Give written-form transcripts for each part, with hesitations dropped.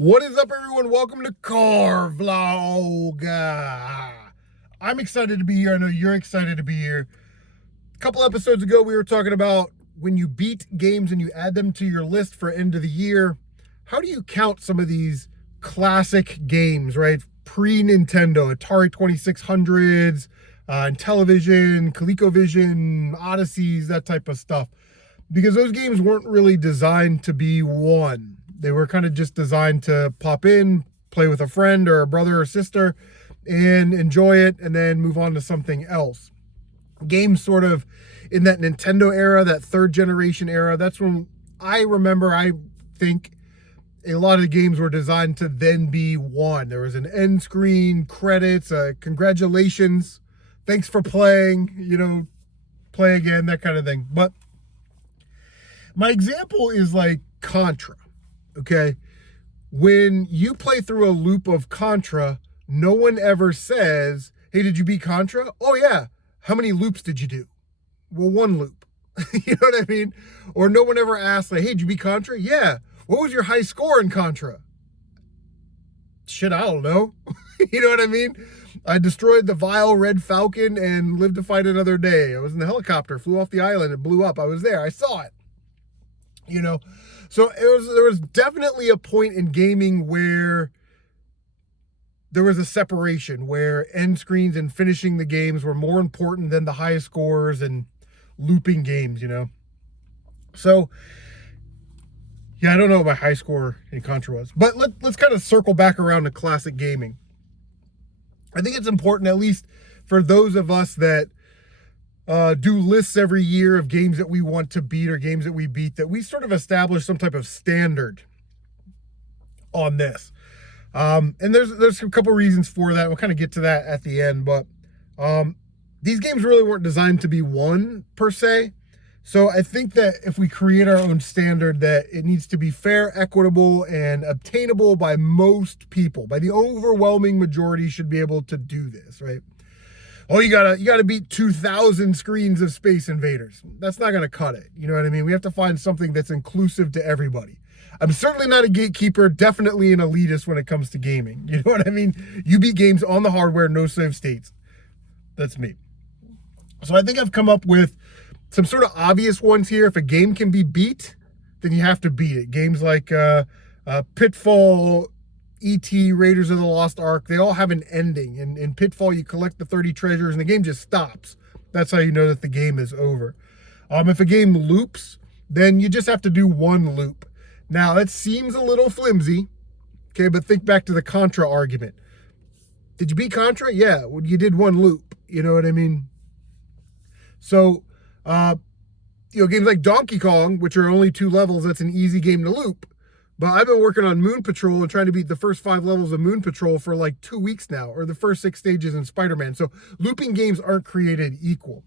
What is up, everyone? Welcome to Car Vlog. I'm excited to be here. I know you're excited to be here. A couple episodes ago, we were talking about when you beat games and you add them to your list for end of the year, how do you count some of these classic games, right? Pre-Nintendo, Atari 2600s, Intellivision, ColecoVision, Odysseys, that type of stuff. Because those games weren't really designed to be one. They were kind of just designed to pop in, play with a friend or a brother or sister, and enjoy it, and then move on to something else. Games sort of in that Nintendo era, that third generation era, that's when I think a lot of the games were designed to then be one. There was an end screen, credits, congratulations, thanks for playing, play again, that kind of thing. But my example is like Contra. Okay, when you play through a loop of Contra, no one ever says, hey, did you beat Contra? Oh yeah. How many loops did you do? Well, one loop. You know what I mean? Or no one ever asks, like, hey, did you beat Contra? Yeah. What was your high score in Contra? Shit, I don't know. You know what I mean? I destroyed the vile red falcon and lived to fight another day. I was in the helicopter, flew off the island, it blew up. I was there. I saw it. So there was definitely a point in gaming where there was a separation, where end screens and finishing the games were more important than the highest scores and looping games, So, yeah, I don't know what my high score in Contra was. But let's kind of circle back around to classic gaming. I think it's important, at least for those of us that do lists every year of games that we want to beat or games that we beat, that we sort of establish some type of standard on this. And there's a couple reasons for that. We'll kind of get to that at the end, but these games really weren't designed to be one per se. So I think that if we create our own standard, that it needs to be fair, equitable, and obtainable by most people. By the overwhelming majority should be able to do this, right? Oh, you gotta beat 2,000 screens of Space Invaders. That's not gonna cut it. You know what I mean? We have to find something that's inclusive to everybody. I'm certainly not a gatekeeper, definitely an elitist when it comes to gaming. You know what I mean? You beat games on the hardware, no save states. That's me. So I think I've come up with some sort of obvious ones here. If a game can be beat, then you have to beat it. Games like Pitfall, E.T., Raiders of the Lost Ark, they all have an ending. In Pitfall, you collect the 30 treasures and the game just stops. That's how you know that the game is over. If a game loops, then you just have to do one loop. Now, that seems a little flimsy, okay, but think back to the Contra argument. Did you beat Contra? Yeah, well, you did one loop. You know what I mean? So, games like Donkey Kong, which are only 2 levels, that's an easy game to loop. But I've been working on Moon Patrol and trying to beat the first 5 levels of Moon Patrol for like 2 weeks now, or the first 6 stages in Spider-Man. So looping games aren't created equal.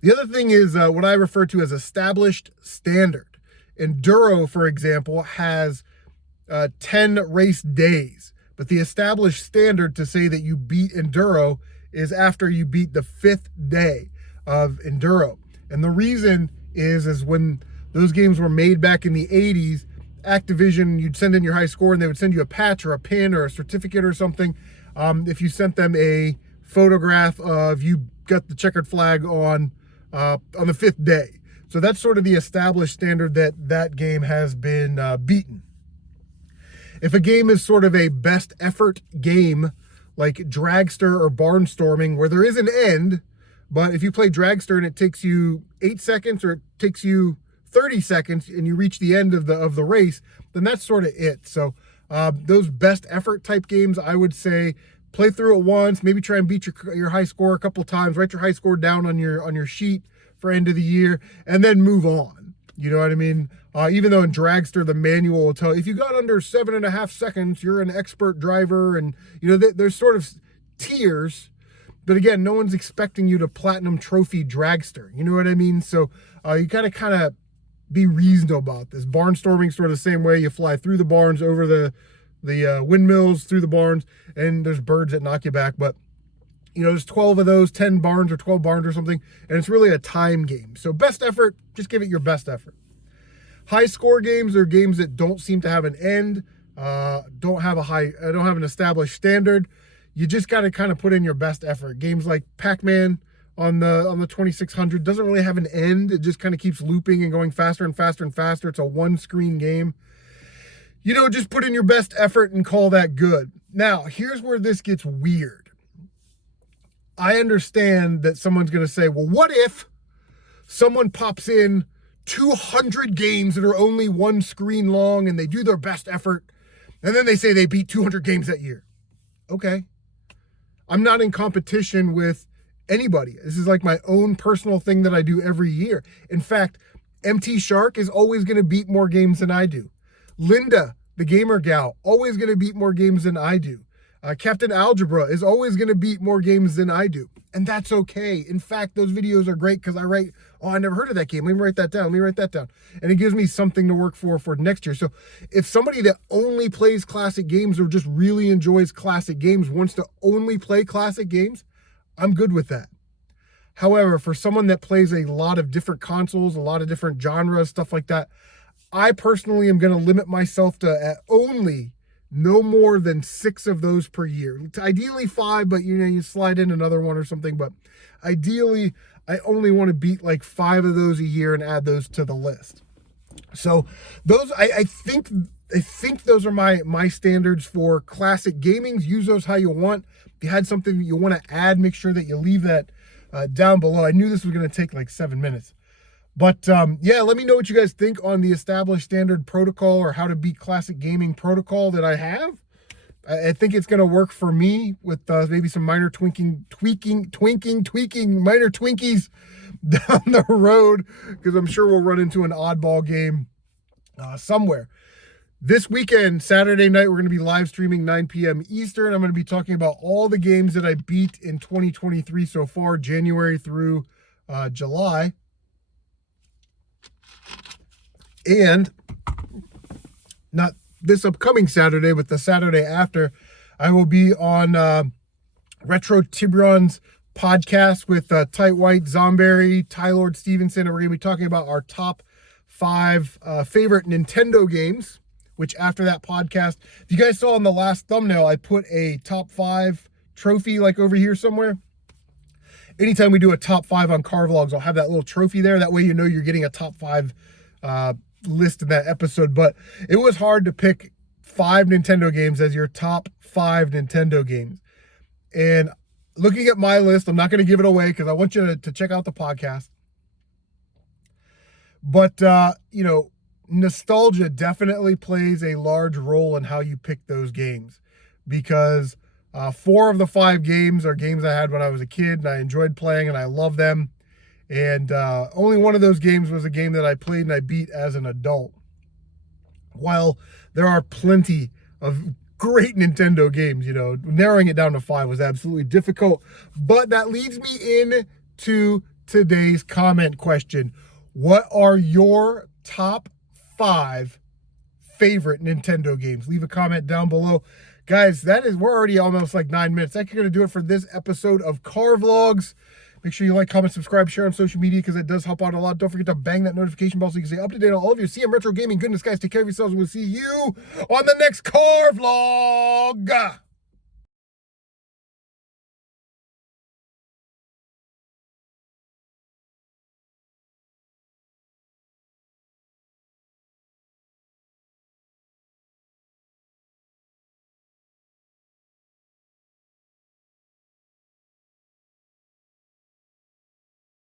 The other thing is what I refer to as established standard. Enduro, for example, has 10 race days. But the established standard to say that you beat Enduro is after you beat the 5th day of Enduro. And the reason is when those games were made back in the 80s, Activision, you'd send in your high score and they would send you a patch or a pin or a certificate or something. If you sent them a photograph of you got the checkered flag on the 5th day. So that's sort of the established standard that game has been beaten. If a game is sort of a best effort game, like Dragster or Barnstorming, where there is an end, but if you play Dragster and it takes you 8 seconds or it takes you 30 seconds and you reach the end of the race, then that's sort of it. So those best effort type games, I would say play through it once, maybe try and beat your high score a couple times, write your high score down on your sheet for end of the year, and then move on. You know what I mean? Even though in Dragster, the manual will tell you, if you got under 7.5 seconds, you're an expert driver. And, there's sort of tiers. But again, no one's expecting you to platinum trophy Dragster. You know what I mean? So you got to kind of be reasonable about this. Barnstorming sort of the same way. You fly through the barns, over the windmills, through the barns, and there's birds that knock you back. But, there's 12 of those, 10 barns or 12 barns or something, and it's really a time game. So best effort, just give it your best effort. High score games are games that don't seem to have an end, don't have an established standard. You just got to kind of put in your best effort. Games like Pac-Man on the 2600 doesn't really have an end. It just kind of keeps looping and going faster and faster and faster. It's a one-screen game. You know, just put in your best effort and call that good. Now, here's where this gets weird. I understand that someone's going to say, well, what if someone pops in 200 games that are only one screen long and they do their best effort, and then they say they beat 200 games that year? Okay. I'm not in competition with anybody. This is like my own personal thing that I do every year. In fact, MT Shark is always going to beat more games than I do. Linda, the gamer gal, always going to beat more games than I do. Captain Algebra is always going to beat more games than I do. And that's okay. In fact, those videos are great because I write, oh, I never heard of that game. Let me write that down. And it gives me something to work for next year. So if somebody that only plays classic games or just really enjoys classic games wants to only play classic games, I'm good with that. However, for someone that plays a lot of different consoles, a lot of different genres, stuff like that, I personally am going to limit myself to at only no more than 6 of those per year. Ideally 5, but you slide in another one or something. But ideally, I only want to beat like 5 of those a year and add those to the list. So those, I think those are my standards for classic gaming. Use those how you want. If you had something you want to add, make sure that you leave that down below. I knew this was going to take like 7 minutes. But yeah, let me know what you guys think on the established standard protocol or how to beat classic gaming protocol that I have. I think it's going to work for me with maybe some minor tweaking, minor Twinkies down the road, because I'm sure we'll run into an oddball game somewhere. This weekend, Saturday night, we're going to be live streaming 9 p.m. Eastern. I'm going to be talking about all the games that I beat in 2023 so far, January through July. And not this upcoming Saturday, but the Saturday after, I will be on Retrotiburon's podcast with Tight White, Zomberry, Ty Lord Stevenson, and we're going to be talking about our top 5 favorite Nintendo games, which after that podcast, if you guys saw in the last thumbnail, I put a top 5 trophy like over here somewhere. Anytime we do a top 5 on car vlogs, I'll have that little trophy there. That way you know you're getting a top 5 list in that episode. But it was hard to pick 5 Nintendo games as your top 5 Nintendo games. And looking at my list, I'm not going to give it away because I want you to check out the podcast. But, nostalgia definitely plays a large role in how you pick those games, because 4 of the 5 games are games I had when I was a kid and I enjoyed playing and I love them. And only one of those games was a game that I played and I beat as an adult. While there are plenty of great Nintendo games, narrowing it down to 5 was absolutely difficult. But that leads me into today's comment question. What are your top 5 favorite Nintendo games? Leave a comment down below. Guys, we're already almost like 9 minutes. That's going to do it for this episode of Car Vlogs. Make sure you like, comment, subscribe, share on social media because it does help out a lot. Don't forget to bang that notification bell so you can stay up to date on all of your CM Retro Gaming goodness. Guys, take care of yourselves. We'll see you on the next Car Vlog.